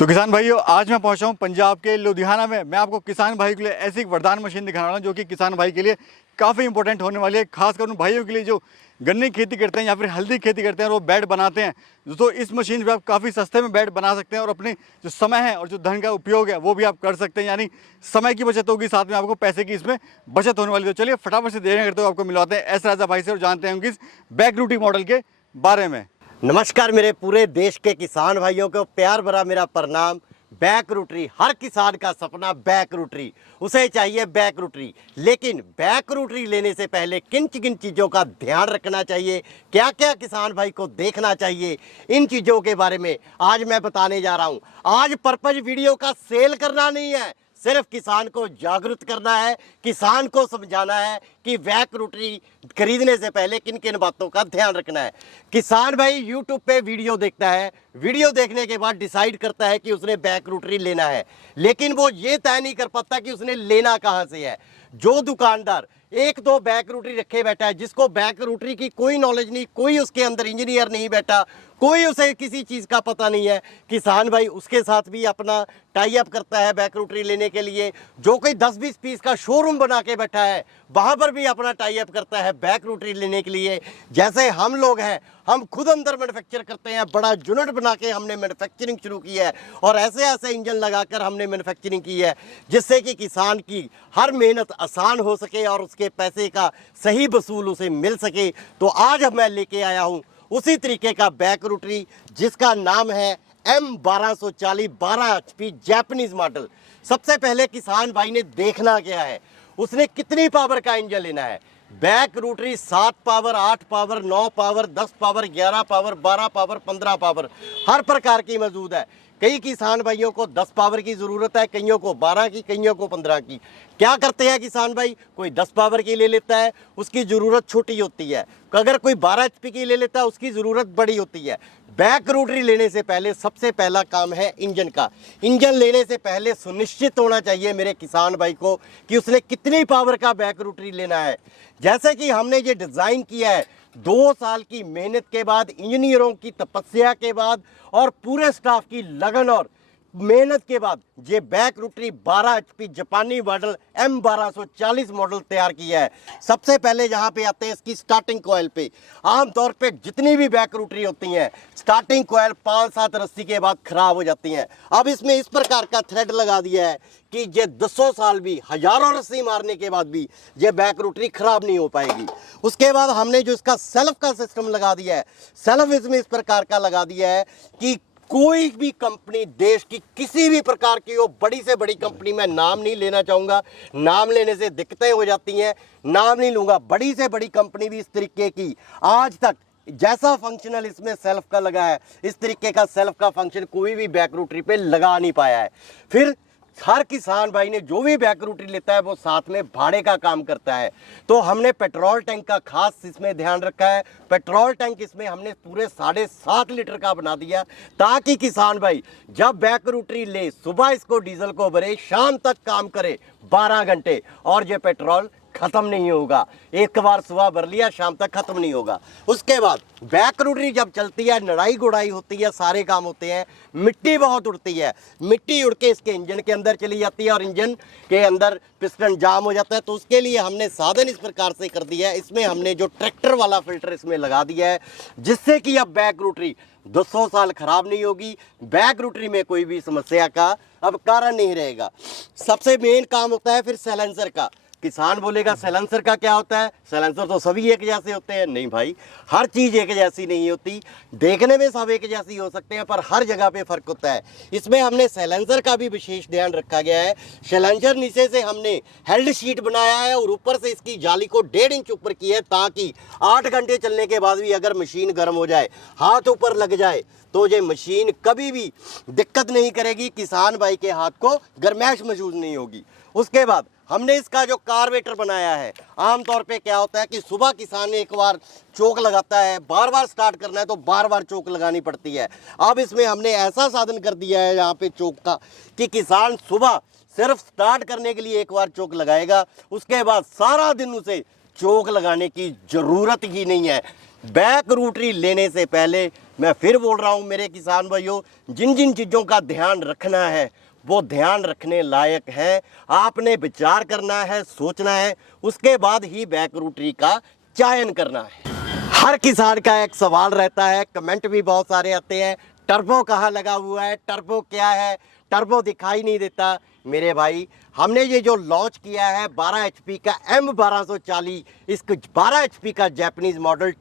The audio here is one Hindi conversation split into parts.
तो किसान भाइयों, आज मैं पहुंचा हूं पंजाब के लुधियाना में। मैं आपको किसान भाई के लिए ऐसी एक वरदान मशीन दिखाने वाला हूं जो कि किसान भाई के लिए काफ़ी इंपॉर्टेंट होने वाली है, खासकर उन भाइयों के लिए जो गन्ने की खेती करते हैं या फिर हल्दी की खेती करते हैं और वो बेड बनाते हैं। दोस्तों, इस मशीन पे आप काफ़ी सस्ते में बेड बना सकते हैं और अपने जो समय है और जो धन का उपयोग है वो भी आप कर सकते हैं, यानी समय की बचत होगी, साथ में आपको पैसे की इसमें बचत होने वाली। तो चलिए फटाफट से देर करते हुए आपको मिलवाते हैं एस राजा भाई से और जानते हैं उनकी इस बैक रूटी मॉडल के बारे में। नमस्कार मेरे पूरे देश के किसान भाइयों को प्यार भरा मेरा प्रणाम। बैक रूटरी, हर किसान का सपना बैक रूटरी, उसे चाहिए बैक रूटरी। लेकिन बैक रूटरी लेने से पहले किन किन चीज़ों का ध्यान रखना चाहिए, क्या क्या किसान भाई को देखना चाहिए, इन चीज़ों के बारे में आज मैं बताने जा रहा हूँ। आज पर्पज वीडियो का सेल करना नहीं है, सिर्फ किसान को जागरूक करना है, किसान को समझाना है कि बैक रूटरी खरीदने से पहले किन किन बातों का ध्यान रखना है। किसान भाई यूट्यूब पे वीडियो देखता है, वीडियो देखने के बाद डिसाइड करता है कि उसने बैक रूटरी लेना है, लेकिन वो ये तय नहीं कर पाता कि उसने लेना कहाँ से है। जो दुकानदार एक दो बैक रूटरी रखे बैठा है, जिसको बैक रूटरी की कोई नॉलेज नहीं, कोई उसके अंदर इंजीनियर नहीं बैठा, कोई उसे किसी चीज़ का पता नहीं है, किसान भाई उसके साथ भी अपना टाई अप करता है बैक रूटरी लेने के लिए। जो कोई 10-20 पीस का शोरूम बना के बैठा है, वहाँ पर भी अपना टाई अप करता है बैक रूटरी लेने के लिए। जैसे हम लोग हैं, हम खुद अंदर मैन्युफैक्चर करते हैं, बड़ा यूनिट बना के हमने मैन्युफैक्चरिंग शुरू की है और ऐसे ऐसे इंजन लगाकर हमने मैन्युफैक्चरिंग की है जिससे कि किसान की हर मेहनत आसान हो सके और उसके पैसे का सही वसूल उसे मिल सके। तो आज मैं लेके आया हूँ उसी तरीके का बैक रूटरी जिसका नाम है M1240 12 HP जैपनीज मॉडल। सबसे पहले किसान भाई ने देखना क्या है, उसने कितनी पावर का इंजन लेना है। Back rotary 7 power, 8 power, 9 power, 10 power, 11 power, 12 power, 15 power हर प्रकार की मौजूद है। कई किसान भाइयों को 10 पावर की ज़रूरत है, कईयों को 12 की, कईयों को 15 की। क्या करते हैं किसान भाई, कोई 10 पावर की ले लेता है, उसकी ज़रूरत छोटी होती है। अगर कोई 12 HP की ले लेता है, उसकी ज़रूरत बड़ी होती है। बैक रूटरी लेने से पहले सबसे पहला काम है इंजन का। इंजन लेने से पहले सुनिश्चित होना चाहिए मेरे किसान भाई को कि उसने कितनी पावर का बैक रूटरी लेना है। जैसे कि हमने ये डिज़ाइन किया है 2 साल की मेहनत के बाद, इंजीनियरों की तपस्या के बाद और पूरे स्टाफ की लगन और मेहनत के बाद ये बैक रूटरी 12 HP जापानी मॉडल M1240 मॉडल तैयार किया है। सबसे पहले यहाँ पे आते हैं इसकी स्टार्टिंग कॉइल पे। आमतौर पे जितनी भी बैक रूटरी होती हैं, स्टार्टिंग कॉइल 5-7 रस्सी के बाद खराब हो जाती हैं। अब इसमें इस प्रकार का थ्रेड लगा दिया है कि ये 200 साल भी, हजारों रस्सी मारने के बाद भी ये बैक रूटरी खराब नहीं हो पाएगी। उसके बाद हमने जो इसका सेल्फ का सिस्टम लगा दिया है, सेल्फ इसमें इस प्रकार का लगा दिया है कि कोई भी कंपनी देश की किसी भी प्रकार की हो, बड़ी से बड़ी कंपनी, मैं नाम नहीं लेना चाहूँगा, नाम लेने से दिक्कतें हो जाती हैं, नाम नहीं लूँगा, बड़ी से बड़ी कंपनी भी इस तरीके की आज तक जैसा फंक्शनल इसमें सेल्फ का लगा है, इस तरीके का सेल्फ का फंक्शन कोई भी बैक रूटरी पे लगा नहीं पाया है। फिर हर किसान भाई ने जो भी बैक रूटरी लेता है वो साथ में भाड़े का काम करता है। तो हमने पेट्रोल टैंक का खास इसमें ध्यान रखा है। पेट्रोल टैंक इसमें हमने पूरे 7.5 लीटर का बना दिया ताकि किसान भाई जब बैक रूटरी ले, सुबह इसको डीजल को भरे, शाम तक काम करे 12 घंटे और ये पेट्रोल खत्म नहीं होगा। एक बार सुबह भर लिया, शाम तक खत्म नहीं होगा। उसके बाद बैक रूटरी जब चलती है, लड़ाई गुड़ाई होती है, सारे काम होते हैं, मिट्टी बहुत उड़ती है, मिट्टी उड़ के इसके इंजन के अंदर चली जाती है और इंजन के अंदर पिस्टन जाम हो जाता है। तो उसके लिए हमने साधन इस प्रकार से कर दिया है, इसमें हमने जो ट्रैक्टर वाला फिल्टर इसमें लगा दिया है जिससे कि अब बैक रूटरी 200 साल खराब नहीं होगी। बैक रूटरी में कोई भी समस्या का अब कारण नहीं रहेगा। सबसे मेन काम होता है फिर साइलेंसर का। किसान बोलेगा साइलेंसर का क्या होता है, साइलेंसर तो सभी एक जैसे होते हैं। नहीं भाई, हर चीज़ एक जैसी नहीं होती, देखने में सब एक जैसी हो सकते हैं पर हर जगह पे फ़र्क होता है। इसमें हमने साइलेंसर का भी विशेष ध्यान रखा गया है। साइलेंसर नीचे से हमने हेल्ड शीट बनाया है और ऊपर से इसकी जाली को 1.5 इंच ऊपर की है ताकि 8 घंटे चलने के बाद भी अगर मशीन गर्म हो जाए, हाथ ऊपर लग जाए, तो ये मशीन कभी भी दिक्कत नहीं करेगी, किसान भाई के हाथ को गर्माइश महसूस नहीं होगी। उसके बाद हमने इसका जो कार्बेटर बनाया है, आमतौर पे क्या होता है कि सुबह किसान एक बार चोक लगाता है, बार बार स्टार्ट करना है तो बार बार चोक लगानी पड़ती है। अब इसमें हमने ऐसा साधन कर दिया है यहाँ पे चोक का कि किसान सुबह सिर्फ स्टार्ट करने के लिए एक बार चोक लगाएगा, उसके बाद सारा दिन उसे चोक लगाने की ज़रूरत ही नहीं है। बैक रूटरी लेने से पहले मैं फिर बोल रहा हूँ मेरे किसान भाइयों, जिन जिन चीज़ों का ध्यान रखना है वो ध्यान रखने लायक है। आपने विचार करना है, सोचना है, उसके बाद ही बैक रूटरी का चयन करना है। हर किसान का एक सवाल रहता है, कमेंट भी बहुत सारे आते हैं, टर्बो कहाँ लगा हुआ है, टर्बो क्या है, टर्बो दिखाई नहीं देता। मेरे भाई, हमने ये जो लॉन्च किया है 12 HP का M1240, इसको 12 HP का जापानीज मॉडल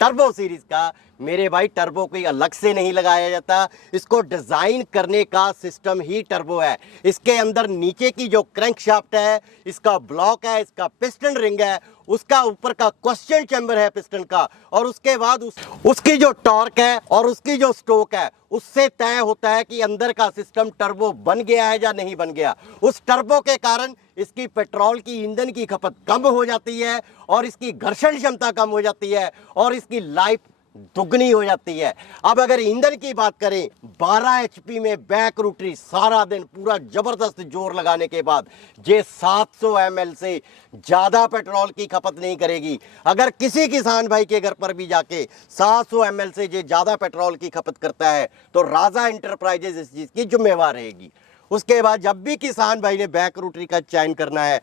टर्बो सीरीज का, मेरे भाई टर्बो कोई अलग से नहीं लगाया जाता, इसको डिज़ाइन करने का सिस्टम ही टर्बो है। इसके अंदर नीचे की जो क्रैंकशाफ्ट है, इसका ब्लॉक है, इसका पिस्टन रिंग है, उसका ऊपर का क्वेश्चन चैम्बर है पिस्टन का, और उसके बाद उसकी जो टॉर्क है और उसकी जो स्ट्रोक है उससे तय होता है कि अंदर का सिस्टम टर्बो बन गया है या नहीं बन गया। उस टर्बो के कारण इसकी पेट्रोल की, ईंधन की खपत कम हो जाती है और इसकी घर्षण क्षमता कम हो जाती है और इसकी लाइफ दुगनी हो जाती है। अब अगर ईंधन की बात करें, 12 HP में बैक रूटरी सारा दिन पूरा जबरदस्त जोर लगाने के बाद ये 700 ml से ज़्यादा पेट्रोल की खपत नहीं करेगी। अगर किसी किसान भाई के घर पर भी जाके 700 ml से ये ज़्यादा पेट्रोल की खपत करता है तो राजा इंटरप्राइजेज इस चीज़ की जिम्मेवार रहेगी। उसके बाद जब भी किसान भाई ने बैक रूटरी का चयन करना है,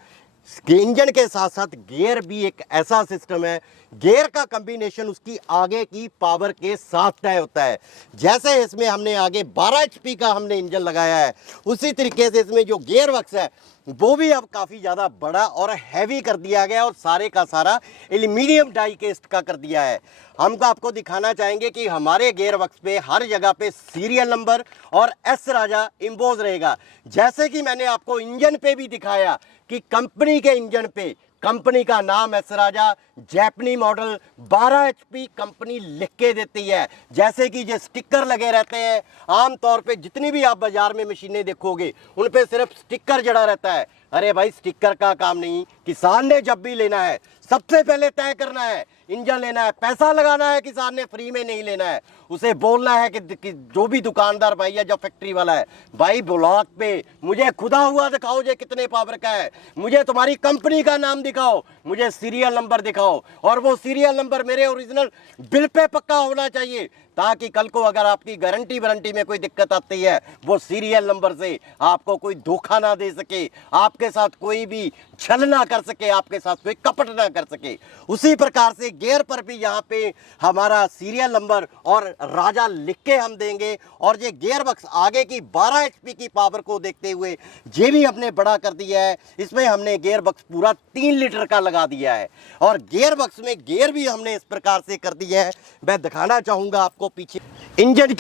इंजन के साथ साथ गियर भी एक ऐसा सिस्टम है, गियर का कॉम्बिनेशन उसकी आगे की पावर के साथ तय होता है। जैसे इसमें हमने आगे 12 HP का हमने इंजन लगाया है, उसी तरीके से इसमें जो गियर बक्स है वो भी अब काफ़ी ज़्यादा बड़ा और हैवी कर दिया गया और सारे का सारा एल्यूमिनियम डाई कास्ट का कर दिया है। हम आपको दिखाना चाहेंगे कि हमारे गियर बक्स पे हर जगह पे सीरियल नंबर और एस राजा इम्पोज रहेगा। जैसे कि मैंने आपको इंजन पे भी दिखाया कि कंपनी के इंजन पे कंपनी का नाम एस राजा, जैपनी मॉडल, 12 HP कंपनी लिख के देती है। जैसे कि ये स्टिकर लगे रहते हैं, आमतौर पे जितनी भी आप बाजार में मशीनें देखोगे उन पे सिर्फ स्टिकर जड़ा रहता है। अरे भाई, स्टिकर का काम नहीं, किसान ने जब भी लेना है सबसे पहले तय करना है, इंजन लेना है, पैसा लगाना है, किसान ने फ्री में नहीं लेना है। उसे बोलना है कि जो भी दुकानदार भाई है, जो फैक्ट्री वाला है, भाई ब्लॉक पे मुझे खुदा हुआ दिखाओ ये कितने पावर का है, मुझे तुम्हारी कंपनी का नाम दिखाओ, मुझे सीरियल नंबर दिखाओ, और वो सीरियल नंबर मेरे ओरिजिनल बिल पे पक्का होना चाहिए, ताकि कल को अगर आपकी गारंटी में कोई दिक्कत आती है वो सीरियल नंबर से आपको कोई धोखा ना दे सके, आपके साथ कोई भी छल ना कर सके, आपके साथ कोई कपट ना कर सके। उसी प्रकार से गियर पर भी यहाँ पे हमारा सीरियल नंबर और राजा लिख के हम देंगे। और ये गियर बक्स आगे की 12 HP की पावर को देखते हुए ये भी हमने बड़ा कर दिया है। इसमें हमने गियर बक्स पूरा 3 लीटर का लगा दिया है और गियर बक्स में गियर भी हमने इस प्रकार से कर दिया है। मैं दिखाना चाहूँगा आपको पीछे इंजन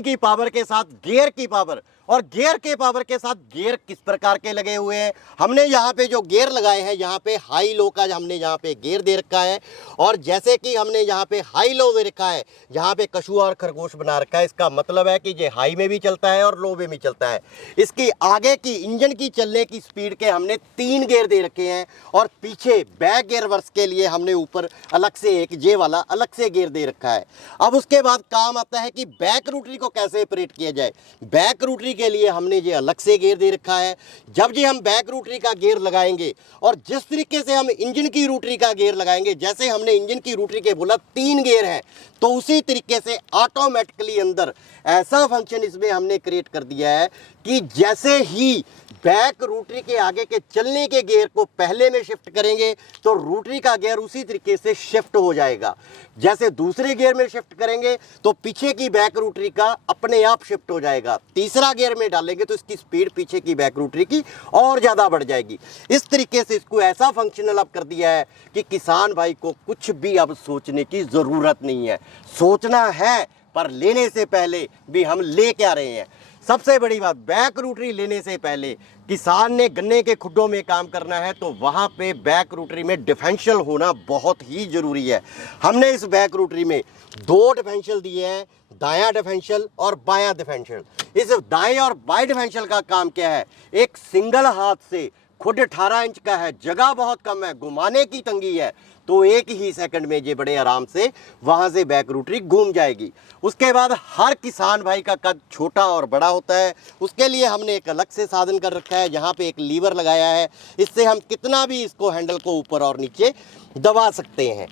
की पावर के साथ गियर की पावर, और गियर के पावर के साथ गियर किस प्रकार के लगे हुए हैं। हमने यहाँ पे जो गियर लगाए हैं, यहाँ पे हाई लो का हमने यहाँ पे गियर दे रखा है, और जैसे कि हमने यहाँ पे हाई लो दे रखा है, यहाँ पे कछुआ और खरगोश बना रखा है। इसका मतलब है कि ये हाई में भी चलता है और लो में भी चलता है। इसकी आगे की इंजन की चलने की स्पीड के हमने 3 गियर दे रखे हैं, और पीछे बैक गियर वर्स के लिए हमने ऊपर अलग से एक जे वाला अलग से गियर दे रखा है। अब उसके बाद काम आता है कि बैक रूटरी को कैसे ऑपरेट किया जाए। बैक रूटरी के लिए हमने ये अलग से गियर दे रखा है। जब जी हम बैक रूटरी का गियर लगाएंगे और जिस तरीके से हम इंजन की रूटरी का गियर लगाएंगे, जैसे हमने इंजन की रूटरी के बोला 3 गियर हैं, तो उसी तरीके से ऑटोमेटिकली अंदर ऐसा फंक्शन इसमें हमने क्रिएट कर दिया है कि जैसे ही बैक रूटरी के आगे के चलने के गियर को पहले में शिफ्ट करेंगे तो रूटरी का गियर उसी तरीके से शिफ्ट हो जाएगा। जैसे दूसरे गियर में शिफ्ट करेंगे तो पीछे की बैक रूटरी का अपने आप शिफ्ट हो जाएगा। तीसरा गियर में डालेंगे तो इसकी स्पीड पीछे की बैक रूटरी की और ज़्यादा बढ़ जाएगी। इस तरीके से इसको ऐसा फंक्शनल अब कर दिया है कि किसान भाई को कुछ भी अब सोचने की ज़रूरत नहीं है। सोचना है पर लेने से पहले भी हम ले क्या रहे हैं। सबसे बड़ी बात, बैक रूटरी लेने से पहले किसान ने गन्ने के खुड्डों में काम करना है तो वहाँ पे बैक रूटरी में डिफरेंशियल होना बहुत ही ज़रूरी है। हमने इस बैक रूटरी में 2 डिफरेंशियल दिए हैं, दायां डिफरेंशियल और बायां डिफरेंशियल। इस दाएं और बाएं डिफरेंशियल का काम क्या है, एक सिंगल हाथ से खुद 18 इंच का है, जगह बहुत कम है, घुमाने की तंगी है, तो एक ही सेकंड में ये बड़े आराम से वहाँ से बैक रूटरी घूम जाएगी। उसके बाद हर किसान भाई का कद छोटा और बड़ा होता है, उसके लिए हमने एक अलग से साधन कर रखा है। यहाँ पे एक लीवर लगाया है, इससे हम कितना भी इसको हैंडल को ऊपर और नीचे दबा सकते हैं।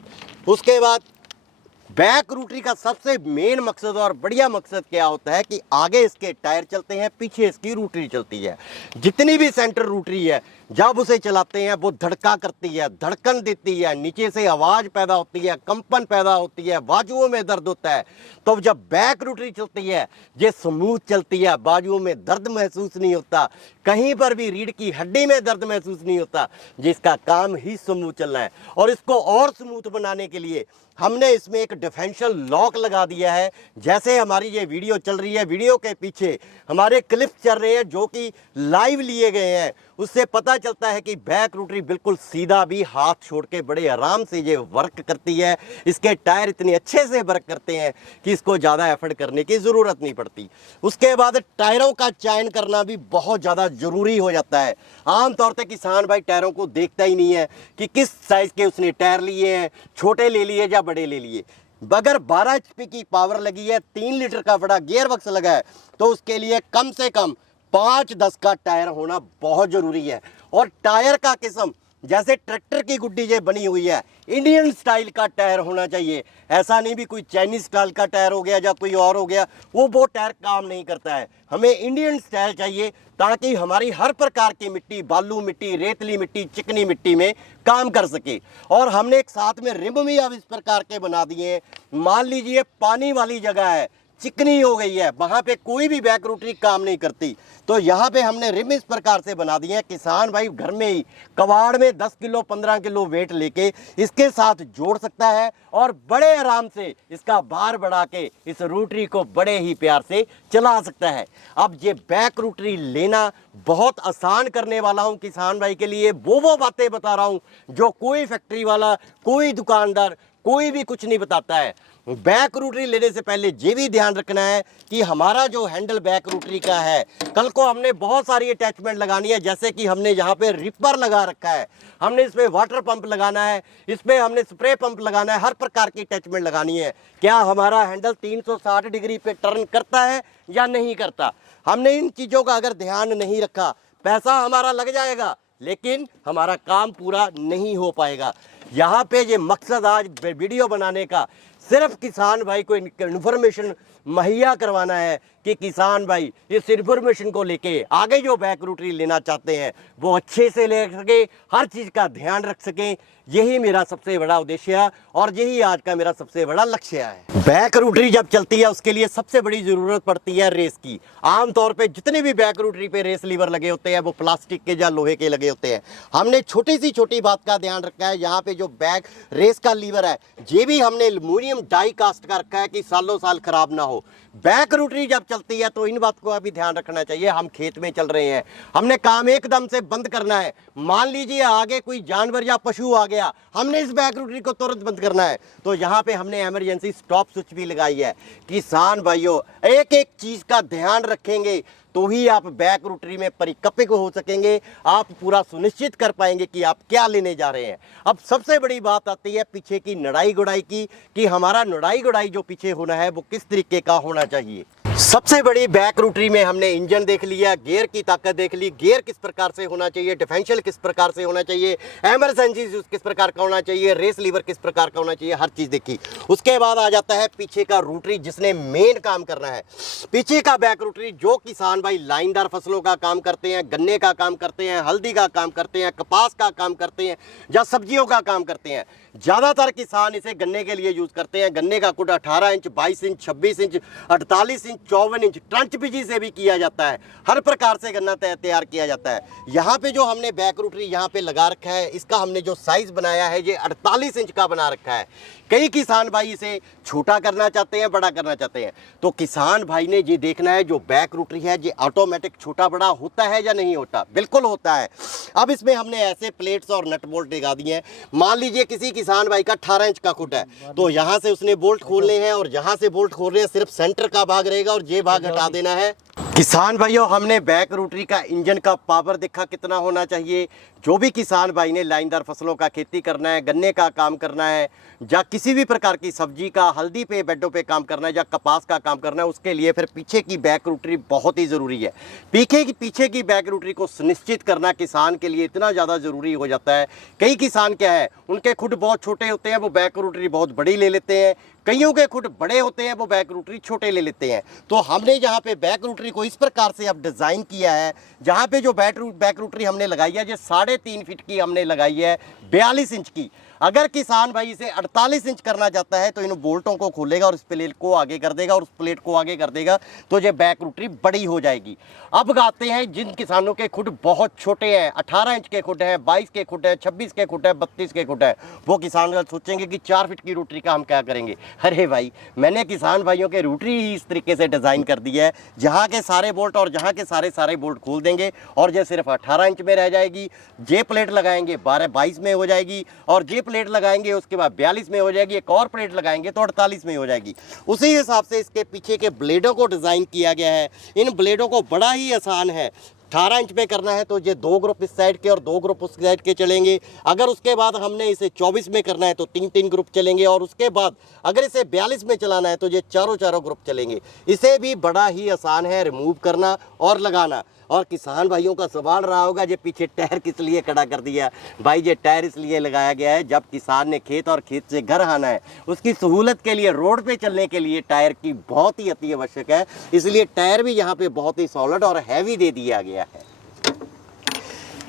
उसके बाद बैक रोटरी का सबसे मेन मकसद और बढ़िया मकसद क्या होता है कि आगे इसके टायर चलते हैं, पीछे इसकी रोटरी चलती है। जितनी भी सेंटर रोटरी है जब उसे चलाते हैं वो धड़का करती है, धड़कन देती है, नीचे से आवाज़ पैदा होती है, कंपन पैदा होती है, बाजुओं में दर्द होता है। तो जब बैक रोटरी चलती है ये स्मूथ चलती है, बाजुओं में दर्द महसूस नहीं होता, कहीं पर भी रीढ़ की हड्डी में दर्द महसूस नहीं होता, जिसका काम ही स्मूथ चलना है। और इसको और स्मूथ बनाने के लिए हमने इसमें एक डिफरेंशियल लॉक लगा दिया है। जैसे हमारी ये वीडियो चल रही है, वीडियो के पीछे हमारे क्लिप्स चल रहे हैं जो कि लाइव लिए गए हैं, उससे पता चलता है कि बैक रोटरी बिल्कुल सीधा भी हाथ छोड़ के बड़े आराम से ये वर्क करती है। इसके टायर इतने अच्छे से वर्क करते हैं कि इसको ज़्यादा एफर्ट करने की ज़रूरत नहीं पड़ती। उसके बाद टायरों का चयन करना भी बहुत ज़्यादा ज़रूरी हो जाता है। आमतौर पर किसान भाई टायरों को देखता ही नहीं है कि किस साइज़ के उसने टायर लिए हैं, छोटे ले लिए या बड़े ले लिए। अगर 12 HP की पावर लगी है, 3 लीटर का बड़ा गियर बक्स लगा है, तो उसके लिए कम से कम 5-10 का टायर होना बहुत ज़रूरी है। और टायर का किस्म जैसे ट्रैक्टर की गुड्डी ये बनी हुई है, इंडियन स्टाइल का टायर होना चाहिए। ऐसा नहीं भी कोई चाइनीज स्टाइल का टायर हो गया या कोई और हो गया, वो टायर काम नहीं करता है। हमें इंडियन स्टाइल चाहिए ताकि हमारी हर प्रकार की मिट्टी, बालू मिट्टी, रेतली मिट्टी, चिकनी मिट्टी में काम कर सके। और हमने एक साथ में रिम भी अब इस प्रकार के बना दिए हैं। मान लीजिए पानी वाली जगह है, चिकनी हो गई है, वहाँ पे कोई भी बैक रोटरी काम नहीं करती, तो यहाँ पे हमने रिम इस प्रकार से बना दिए हैं। किसान भाई घर में ही कबाड़ में 10 किलो 15 किलो वेट लेके इसके साथ जोड़ सकता है और बड़े आराम से इसका भार बढ़ा के इस रोटरी को बड़े ही प्यार से चला सकता है। अब ये बैक रोटरी लेना बहुत आसान करने वाला हूँ किसान भाई के लिए। वो बातें बता रहा हूँ जो कोई फैक्ट्री वाला, कोई दुकानदार, कोई भी कुछ नहीं बताता है। बैक रोटरी लेने से पहले ये भी ध्यान रखना है कि हमारा जो हैंडल बैक रोटरी का है, कल को हमने बहुत सारी अटैचमेंट लगानी है। जैसे कि हमने यहाँ पे रिपर लगा रखा है, हमने इसमें वाटर पंप लगाना है, इसमें हमने स्प्रे पंप लगाना है, हर प्रकार की अटैचमेंट लगानी है। क्या हमारा हैंडल 360 डिग्री पे टर्न करता है या नहीं करता? हमने इन चीज़ों का अगर ध्यान नहीं रखा, पैसा हमारा लग जाएगा लेकिन हमारा काम पूरा नहीं हो पाएगा। यहाँ पे ये मकसद आज वीडियो बनाने का सिर्फ किसान भाई को इन्फॉर्मेशन मुहैया करवाना है कि किसान भाई इस इन्फॉर्मेशन को लेके आगे जो बैक रोटरी लेना चाहते हैं वो अच्छे से ले सके, हर चीज़ का ध्यान रख सकें। यही मेरा सबसे बड़ा उद्देश्य है और यही आज का मेरा सबसे बड़ा लक्ष्य है। बैक रोटरी जब चलती है उसके लिए सबसे बड़ी ज़रूरत पड़ती है रेस की। आमतौर पे जितने भी बैक रोटरी पे रेस लीवर लगे होते हैं वो प्लास्टिक के या लोहे के लगे होते हैं। हमने छोटी सी छोटी बात का ध्यान रखा है। यहाँ पे जो बैक रेस का लीवर है ये भी हमने एल्युमिनियम डाई कास्ट का रखा है कि सालों साल खराब ना हो। बैक रोटरी जब चलती है तो इन बात को अभी ध्यान रखना चाहिए। हम खेत में चल रहे हैं, हमने काम एकदम से बंद करना है। मान लीजिए आगे कोई जानवर या पशु आ गया, हमने इस बैक रोटरी को तुरंत बंद करना है, तो यहाँ पे हमने इमरजेंसी स्टॉप स्विच भी लगाई है। किसान भाइयों एक एक चीज़ का ध्यान रखेंगे तो ही आप बैक रोटरी में परिपक्व हो सकेंगे। आप पूरा सुनिश्चित कर पाएंगे कि आप क्या लेने जा रहे हैं। अब सबसे बड़ी बात आती है पीछे की नड़ाई गुड़ाई की, कि हमारा नड़ाई गुड़ाई जो पीछे होना है वो किस तरीके का होना चाहिए। सबसे बड़ी बैक रोटरी में हमने इंजन देख लिया, गियर की ताकत देख ली, गियर किस प्रकार से होना चाहिए, डिफरेंशियल किस प्रकार से होना चाहिए, इमरजेंसी किस प्रकार का होना चाहिए, रेस लीवर किस प्रकार का होना चाहिए, हर चीज़ देखी। उसके बाद आ जाता है पीछे का रोटरी जिसने मेन काम करना है। पीछे का बैक रोटरी जो किसान भाई लाइनदार फसलों का काम करते हैं, गन्ने का काम करते हैं, हल्दी का काम करते हैं, कपास का काम करते हैं या सब्जियों का काम करते हैं, ज़्यादातर किसान इसे गन्ने के लिए यूज़ करते हैं। गन्ने का कुट 18 inch, 22 inch, 26 inch, 48 inch, 54 inch trench busy से भी किया जाता है। हर प्रकार से गन्ना तैयार किया जाता है। यहाँ पे जो हमने बैक रोटरी यहाँ पे लगा रखा है, इसका हमने जो साइज़ बनाया है ये 48 इंच का बना रखा है। कई किसान भाई इसे छोटा करना चाहते हैं, बड़ा करना चाहते हैं, तो किसान भाई ने ये देखना है जो बैक रोटरी है ये ऑटोमेटिक छोटा बड़ा होता है या नहीं होता। बिल्कुल होता है। अब इसमें हमने ऐसे प्लेट्स और नट बोल्ट लगा दिए हैं। मान लीजिए किसी किसान भाई का 18 इंच का खुट है, तो यहाँ से उसने बोल्ट खोलने हैं और यहाँ से बोल्ट खोल रहे हैं, सिर्फ सेंटर का भाग रहेगा और ये भाग हटा देना है। किसान भाइयों हमने बैक रोटरी का इंजन का पावर देखा कितना होना चाहिए, जो भी किसान भाई ने लाइनदार फसलों का खेती करना है, गन्ने का काम करना है, या किसी भी प्रकार की सब्जी का, हल्दी पे बेडों पे काम करना है, या कपास का काम करना है, उसके लिए फिर पीछे की बैक रूटरी बहुत ही ज़रूरी है। पीछे की बैक रूटरी को सुनिश्चित करना किसान के लिए इतना ज़्यादा ज़रूरी हो जाता है। कई किसान क्या है, उनके खुद बहुत छोटे होते हैं, वो बैक रूटरी बहुत बड़ी ले लेते हैं। कईयों के खुद बड़े होते हैं, वो बैक रूटरी छोटे ले लेते हैं। तो हमने यहाँ पे बैक रूटरी को इस प्रकार से अब डिज़ाइन किया है, जहाँ पे जो बैक रूटरी हमने लगाई है, जो 3.5 फीट की हमने लगाई है, 42 इंच की। अगर किसान भाई इसे 48 इंच करना चाहता है तो इन बोल्टों को खोलेगा और इस प्लेट को आगे कर देगा और उस प्लेट को आगे कर देगा, तो ये बैक रूटरी बड़ी हो जाएगी। अब आते हैं जिन किसानों के खुड बहुत छोटे हैं, 18 इंच के खुड हैं, 22 के खुड हैं, 26 के खुड हैं, 32 के खुड हैं, वो किसान सोचेंगे कि 4 फीट की रूटरी का हम क्या करेंगे। अरे भाई, मैंने किसान भाइयों के रूटरी ही इस तरीके से डिज़ाइन कर दी है, जहाँ के सारे बोल्ट और जहाँ के सारे बोल्ट खोल देंगे और ये सिर्फ 18 इंच में रह जाएगी। जे प्लेट लगाएंगे 22 में हो जाएगी, और जे प्लेट लगाएंगे उसके बाद 42 में हो जाएगी। एक और प्लेट लगाएंगे तो 48 में हो जाएगी। उसी हिसाब से इसके पीछे के ब्लेडों को डिज़ाइन किया गया है। इन ब्लेडों को बड़ा ही आसान है। 18 इंच पे करना है तो ये 2 ग्रुप इस साइड के और 2 ग्रुप उस साइड के चलेंगे। अगर उसके बाद हमने इसे 24 में करना है तो 3-3 ग्रुप चलेंगे, और उसके बाद अगर इसे 42 में चलाना है तो ये चारों ग्रुप चलेंगे। इसे भी बड़ा ही आसान है रिमूव करना और लगाना। और किसान भाइयों का सवाल रहा होगा, ये पीछे टायर किस लिए खड़ा कर दिया भाई? ये टायर इसलिए लगाया गया है, जब किसान ने खेत और खेत से घर आना है, उसकी सहूलत के लिए, रोड पे चलने के लिए टायर की बहुत ही अति आवश्यक है। इसलिए टायर भी यहाँ पे बहुत ही सॉलिड और हैवी दे दिया गया है।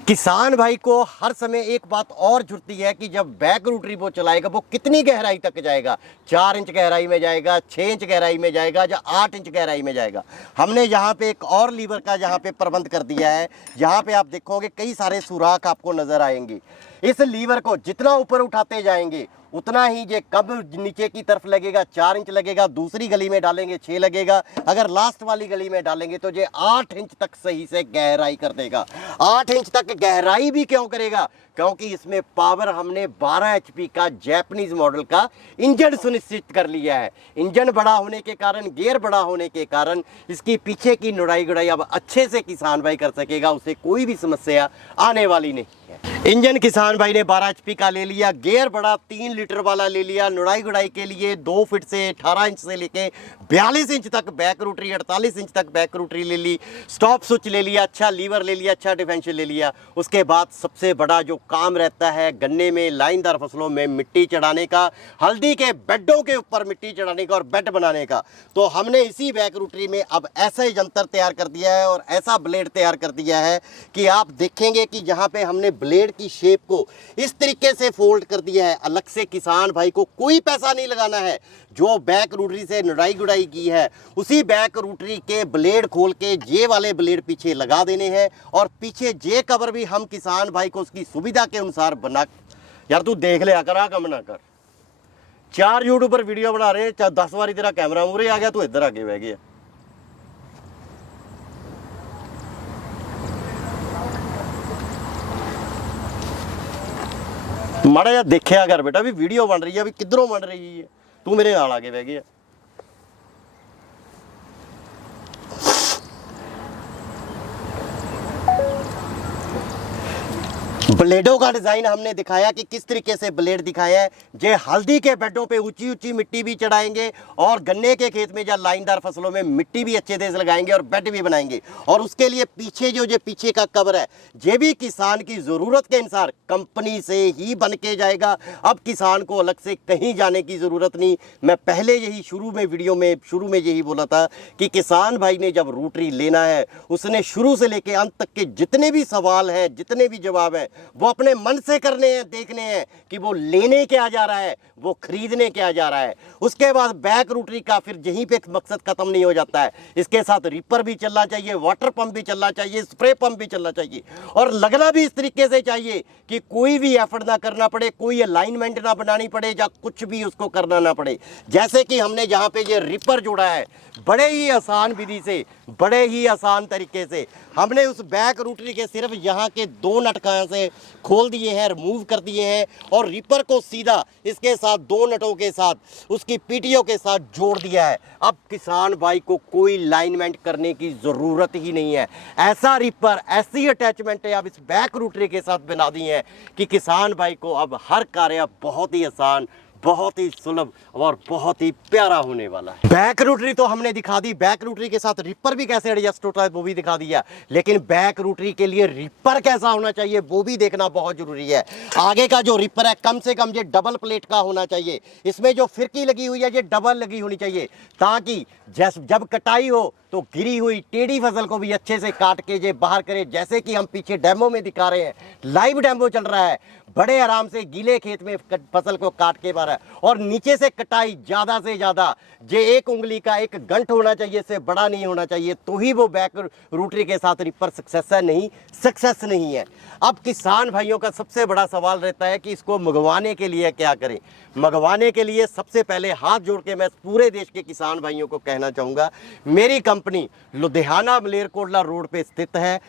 किसान भाई को हर समय एक बात और जुड़ती है कि जब बैक रूटरी वो चलाएगा वो कितनी गहराई तक जाएगा। 4 इंच गहराई में जाएगा, 6 इंच गहराई में जाएगा, या 8 इंच गहराई में जाएगा। हमने यहाँ पे एक और लीवर का यहाँ पे प्रबंध कर दिया है। यहाँ पे आप देखोगे कई सारे सुराख आपको नजर आएंगे। इस लीवर को जितना ऊपर उठाते जाएंगे उतना ही ये कब नीचे की तरफ लगेगा। 4 इंच लगेगा, दूसरी गली में डालेंगे 6 लगेगा, अगर लास्ट वाली गली में डालेंगे तो ये 8 इंच तक सही से गहराई कर देगा। 8 इंच तक गहराई भी क्यों करेगा? क्योंकि इसमें पावर हमने 12 HP का जैपनीज मॉडल का इंजन सुनिश्चित कर लिया है। इंजन बड़ा होने के कारण, गियर बड़ा होने के कारण इसकी पीछे की नुड़ाई गुड़ाई अब अच्छे से किसान भाई कर सकेगा, उसे कोई भी समस्या आने वाली नहीं है। इंजन किसान भाई ने 12 HP का ले लिया, गियर बड़ा 3 लीटर वाला ले लिया, नुड़ाई गुड़ाई के लिए 2 फीट से 18 इंच से लेके 42 इंच तक बैक रूटरी, 48 इंच तक बैक रूटरी ले ली, स्टॉप स्विच ले लिया, अच्छा लीवर ले लिया, अच्छा डिफरेंशियल ले लिया। उसके बाद सबसे बड़ा जो काम रहता है गन्ने में, लाइनदार फसलों में मिट्टी चढ़ाने का, हल्दी के बेडों के ऊपर मिट्टी चढ़ाने का और बेड बनाने का, तो हमने इसी बैक रूटरी में अब ऐसा यंत्र तैयार कर दिया है और ऐसा ब्लेड तैयार कर दिया है कि आप देखेंगे कि जहाँ पे हमने ब्लेड की शेप को इस तरीके से फोल्ड कर दिया है। अलग से किसान भाई को कोई पैसा नहीं लगाना है। जो बैक रूटरी से नुड़ाई गुड़ाई की है उसी बैक रूटरी के ब्लेड खोल के जे वाले ब्लेड पीछे लगा देने हैं, और पीछे जे कवर भी हम किसान भाई को उसकी सुविधा के अनुसार बना। यार तू देख ले, करा कम ना कर। 4 यूट्यूबर वीडियो बना रहे हैं, 10 बारी तेरा कैमरा मुरे आ गया, तू इधर आगे बह गया। माड़ा जा देखिया कर बेटा, भी वीडियो बन रही है, भी किधरों बन रही है, तू मेरे नाल आगे बह गया। ब्लेडों का डिजाइन हमने दिखाया कि किस तरीके से ब्लेड दिखाया है। जे हल्दी के बेडों पे ऊंची ऊंची मिट्टी भी चढ़ाएंगे, और गन्ने के खेत में या लाइनदार फसलों में मिट्टी भी अच्छे से लगाएंगे और बेड भी बनाएंगे। और उसके लिए पीछे जो पीछे का कवर है ये भी किसान की ज़रूरत के अनुसार कंपनी से ही बन के जाएगा। अब किसान को अलग से कहीं जाने की ज़रूरत नहीं। मैं पहले यही वीडियो में शुरू में यही बोला था कि किसान भाई ने जब रूटरी लेना है उसने शुरू से लेकर अंत तक के जितने भी सवाल हैं, जितने भी जवाब हैं, वो अपने मन से करने हैं, देखने हैं कि वो लेने क्या जा रहा है, वो खरीदने क्या जा रहा है। उसके बाद बैक रूटरी का फिर यहीं पे मकसद खत्म नहीं हो जाता है। इसके साथ रिपर भी चलना चाहिए, वाटर पंप भी चलना चाहिए, स्प्रे पंप भी चलना चाहिए, और लगना भी इस तरीके से चाहिए कि कोई भी एफर्ट ना करना पड़े, कोई अलाइनमेंट ना बनानी पड़े, या कुछ भी उसको करना ना पड़े। जैसे कि हमने यहाँ पे ये रिपर जोड़ा है, बड़े ही आसान विधि से बड़े ही आसान तरीके से। हमने उस बैक रूटरी के सिर्फ यहाँ के 2 नट कहाँ से खोल दिए हैं, रिमूव कर दिए हैं और रीपर को सीधा इसके साथ 2 नटों के साथ उसकी पीटीओ के साथ जोड़ दिया है। अब किसान भाई को कोई लाइनमेंट करने की ज़रूरत ही नहीं है। ऐसा रीपर, ऐसी अटैचमेंट है अब इस बैक रूटरी के साथ बना दी है कि किसान भाई को अब हर कार्य बहुत ही आसान, बहुत ही सुलभ और बहुत ही प्यारा होने वाला है। बैक रूटरी तो हमने दिखा दी, बैक रूटरी के साथ रिपर भी कैसे एडजस्ट होता है वो भी दिखा दिया, लेकिन बैक रूटरी के लिए रिपर कैसा होना चाहिए वो भी देखना बहुत जरूरी है। आगे का जो रिपर है कम से कम ये डबल प्लेट का होना चाहिए, इसमें जो फिरकी लगी हुई है ये डबल लगी होनी चाहिए, ताकि जब कटाई हो तो गिरी हुई टेढ़ी फसल को भी अच्छे से काट के ये बाहर करे, जैसे कि हम पीछे डेमो में दिखा रहे हैं, लाइव डेमो चल रहा है। बड़े आराम से गीले खेत में फसल को काट के बाहर, और नीचे से कटाई ज़्यादा से ज़्यादा ये 1 उंगली का 1 गंठ होना चाहिए, इससे बड़ा नहीं होना चाहिए, तो ही वो बैक रूटरी के साथ रिपर सक्सेस नहीं है। अब किसान भाइयों का सबसे बड़ा सवाल रहता है कि इसको मंगवाने के लिए क्या करें। मंगवाने के लिए सबसे पहले हाथ जोड़ के मैं पूरे देश के किसान भाइयों को कहना चाहूँगा, मेरी कंपनी लुधियाना मलेरकोटला रोड पे स्थित है।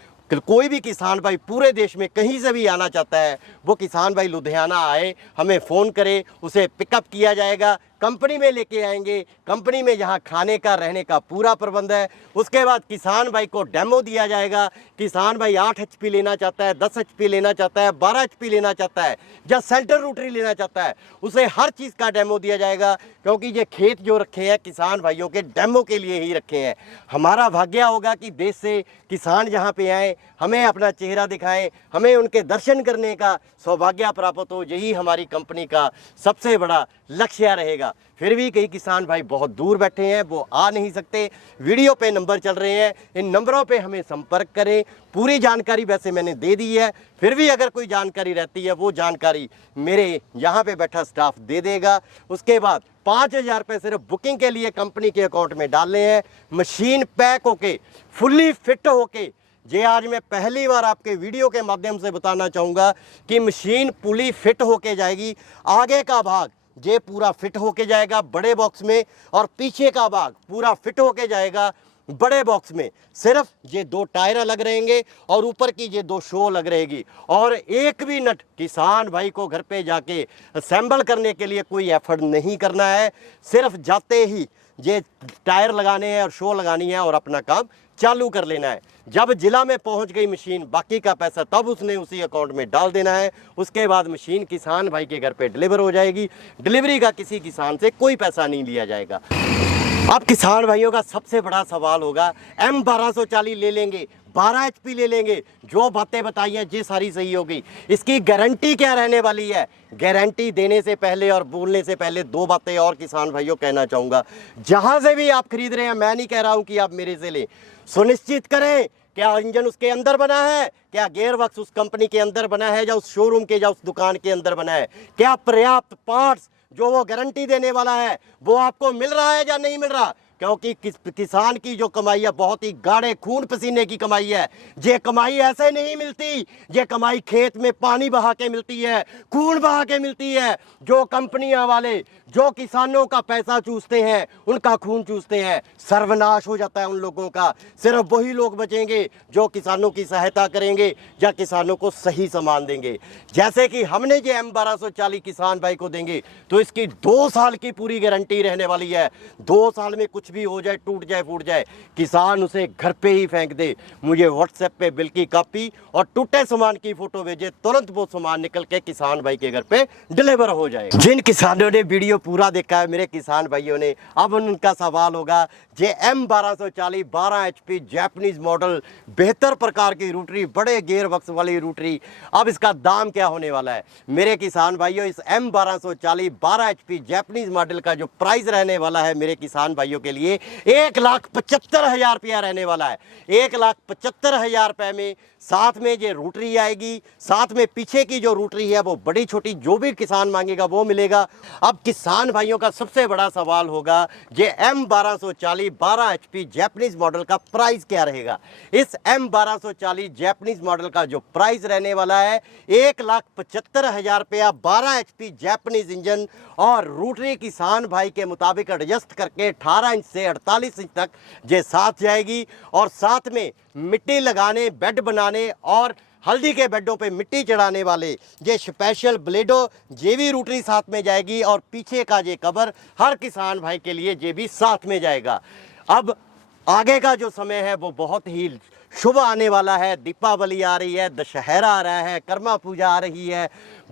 कोई भी किसान भाई पूरे देश में कहीं से भी आना चाहता है वो किसान भाई लुधियाना आए, हमें फ़ोन करे, उसे पिकअप किया जाएगा, कंपनी में लेके आएंगे। कंपनी में यहाँ खाने का, रहने का पूरा प्रबंध है। उसके बाद किसान भाई को डेमो दिया जाएगा। किसान भाई 8 HP लेना चाहता है, 10 HP लेना चाहता है, 12 HP लेना चाहता है या सेंटर रूटरी लेना चाहता है, उसे हर चीज़ का डेमो दिया जाएगा, क्योंकि ये खेत जो रखे हैं किसान भाइयों के डेमो के लिए ही रखे हैं। हमारा भाग्य होगा कि देश से किसान यहाँ पे आए, हमें अपना चेहरा दिखाएं, हमें उनके दर्शन करने का सौभाग्य प्राप्त हो, यही हमारी कंपनी का सबसे बड़ा लक्ष्य रहेगा। फिर भी कई किसान भाई बहुत दूर बैठे हैं, वो आ नहीं सकते। वीडियो पे नंबर चल रहे हैं, इन नंबरों पे हमें संपर्क करें। पूरी जानकारी वैसे मैंने दे दी है, फिर भी अगर कोई जानकारी रहती है वो जानकारी मेरे यहाँ पे बैठा स्टाफ दे देगा। उसके बाद 5,000 रुपये सिर्फ बुकिंग के लिए कंपनी के अकाउंट में डालने हैं। मशीन पैक होके, फुल्ली फिट होके, ये आज मैं पहली बार आपके वीडियो के माध्यम से बताना चाहूँगा कि मशीन पूरी फिट होके जाएगी। आगे का भाग ये पूरा फिट होके जाएगा बड़े बॉक्स में, और पीछे का भाग पूरा फिट होके जाएगा बड़े बॉक्स में। सिर्फ ये 2 टायर अलग रहेंगे और ऊपर की ये 2 शो अलग रहेगी, और एक भी नट किसान भाई को घर पे जाके असेंबल करने के लिए कोई एफर्ट नहीं करना है। सिर्फ जाते ही ये टायर लगाने हैं और शो लगानी है और अपना काम चालू कर लेना है। जब जिला में पहुंच गई मशीन, बाकी का पैसा तब उसने उसी अकाउंट में डाल देना है। उसके बाद मशीन किसान भाई के घर पे डिलीवर हो जाएगी। डिलीवरी का किसी किसान से कोई पैसा नहीं लिया जाएगा। अब किसान भाइयों का सबसे बड़ा सवाल होगा, M1240 ले लेंगे, 12 HP ले लेंगे, जो बातें बताई हैं ये सारी सही होगी, इसकी गारंटी क्या रहने वाली है? गारंटी देने से पहले और बोलने से पहले 2 बातें और किसान भाइयों कहना चाहूँगा। जहाँ से भी आप खरीद रहे हैं, मैं नहीं कह रहा हूँ कि आप मेरे से लें, सुनिश्चित करें क्या इंजन उसके अंदर बना है, क्या गियर वर्क्स उस कंपनी के अंदर बना है, या उस शोरूम के या उस दुकान के अंदर बना है, क्या पर्याप्त पार्ट्स जो वो गारंटी देने वाला है वो आपको मिल रहा है या नहीं मिल रहा। क्योंकि किसान की जो कमाई है बहुत ही गाढ़े खून पसीने की कमाई है। ये कमाई ऐसे नहीं मिलती, ये कमाई खेत में पानी बहा के मिलती है, खून बहा के मिलती है। जो कंपनियां वाले जो किसानों का पैसा चूसते हैं, उनका खून चूसते हैं, सर्वनाश हो जाता है उन लोगों का। सिर्फ वही लोग बचेंगे जो किसानों की सहायता करेंगे या किसानों को सही सामान देंगे। जैसे कि हमने ये M1240 किसान भाई को देंगे तो इसकी 2 साल की पूरी गारंटी रहने वाली है। 2 साल में कुछ भी हो जाए, टूट जाए, फूट जाए, किसान उसे घर पे ही फेंक दे, मुझे व्हाट्सएप पे बिल की कॉपी और टूटे सामान की फोटो भेजे, तुरंत वो सामान निकल के किसान भाई के घर पे डिलीवर हो जाएगा। जिन किसानों ने वीडियो पूरा देखा है, मेरे किसान भाइयों ने, अब उनका सवाल होगा जे M1240 12 HP जापानीज मॉडल, बेहतर प्रकार की रूटरी, बड़े गियर बक्स वाली रूटरी, अब इसका दाम क्या होने वाला है? मेरे किसान भाइयों, इस M1240 12 HP जापानीज मॉडल का जो प्राइस रहने वाला है मेरे किसान भाइयों के लिए 1,75,000 रुपया रहने वाला है। 1,75,000 रुपये में साथ में ये रूटरी आएगी, साथ में पीछे की जो रूटरी है वो बड़ी छोटी, जो भी किसान मांगेगा वो मिलेगा। अब किसान भाइयों का सबसे बड़ा सवाल होगा ये M1240 12 HP जापानीज मॉडल का प्राइस क्या रहेगा? इस M1240 जापानीज मॉडल का जो प्राइस रहने वाला है 1,75,000 रुपया, 12 HP जापानीज इंजन और रूटरी किसान भाई के मुताबिक एडजस्ट करके 18 इंच इंच से 48 इंच तक ये साथ जाएगी। और साथ में मिट्टी लगाने, बेड बनाने और हल्दी के बेडों पे मिट्टी चढ़ाने वाले ये स्पेशल ब्लेडो जेवी रूटरी साथ में जाएगी। और पीछे का ये कवर हर किसान भाई के लिए ये भी साथ में जाएगा। अब आगे का जो समय है वो बहुत ही शुभ आने वाला है। दीपावली आ रही है, दशहरा आ रहा है, कर्मा पूजा आ रही है,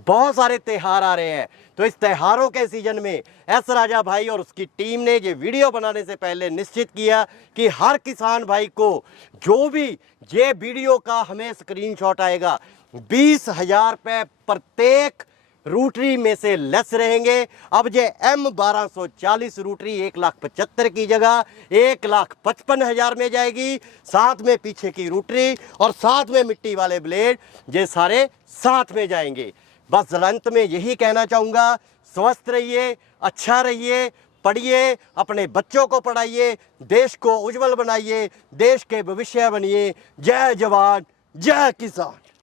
बहुत सारे त्यौहार आ रहे हैं। तो इस त्योहारों के सीजन में एस राजा भाई और उसकी टीम ने ये वीडियो बनाने से पहले निश्चित किया कि हर किसान भाई को जो भी ये वीडियो का हमें स्क्रीनशॉट आएगा 20,000 रुपये प्रत्येक रूटरी में से लेस रहेंगे। अब ये M1240 रूटरी 1,75,000 की जगह 1,55,000 में जाएगी। साथ में पीछे की रूटरी और साथ में मिट्टी वाले ब्लेड ये सारे साथ में जाएंगे। बस अंत में यही कहना चाहूँगा, स्वस्थ रहिए, अच्छा रहिए, पढ़िए, अपने बच्चों को पढ़ाइए, देश को उज्जवल बनाइए, देश के भविष्य बनिए। जय जवान, जय किसान।